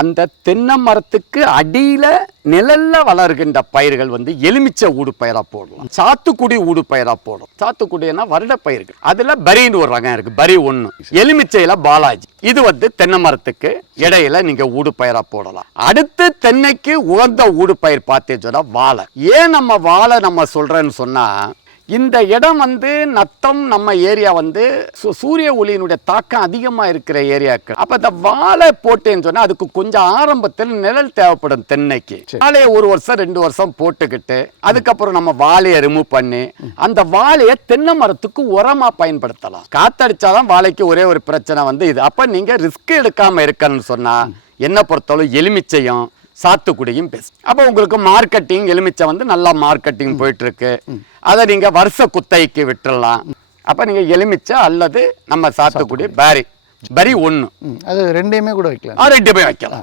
அந்த தென்னை மரத்துக்கு அடியில் நிழல்ல வளர்கின்ற பயிர்கள் வந்து எலுமிச்சை ஊடு பயிராக போடலாம். சாத்துக்குடி ஊடு பயிராக போடலாம். சாத்துக்குடினா வருட பயிர்கள். அதில் பரின்னு ஒரு ரகம் இருக்குது பரி ஒன்று எலுமிச்சையில் பாலாஜி. இது வந்து தென்னை மரத்துக்கு இடையில நீங்கள் ஊடு பயிராக போடலாம். அடுத்து தென்னைக்கு உகந்த ஊடு பயிர் பார்த்தேன்னு சொன்னால் வாழை. ஏன் நம்ம வாழை நம்ம சொல்கிறேன்னு சொன்னால் இந்த இடம் வந்து நத்தம் நம்ம ஏரியா வந்து சூரிய ஒளியினுடைய தாக்கம் அதிகமாக இருக்கிற ஏரியாக்கள் அப்போ இந்த வாழை போட்டேன்னு சொன்னால் அதுக்கு கொஞ்சம் ஆரம்பத்தில் நிழல் தேவைப்படும் தென்னைக்கு. வாழையை ஒரு வருஷம் ரெண்டு வருஷம் போட்டுக்கிட்டு அதுக்கப்புறம் நம்ம வாழையை ரிமூவ் பண்ணி அந்த வாழையை தென்னை மரத்துக்கு உரமாக பயன்படுத்தலாம். காத்தடிச்சாதான் வாழைக்கு ஒரே ஒரு பிரச்சனை வந்து இது. அப்போ நீங்கள் ரிஸ்க் எடுக்காமல் இருக்கணும்னு சொன்னால் என்ன பொறுத்தளவு எலுமிச்சையும் சாத்துக்குடியும் பெஸ்ட் அப்போ உங்களுக்கு மார்க்கெட்டிங் எலுமிச்சை வந்து நல்லா மார்க்கெட்டிங் போயிட்டு இருக்கு அதை நீங்க வருஷ குத்தகைக்கு விட்டுறலாம். அப்ப நீங்க எலுமிச்சை அல்லது நம்ம சாத்துக்குடி பேரி பரி ஒன்று அது ரெண்டையுமே கூட வைக்கலாம். ரெண்டு போய் வைக்கலாம்.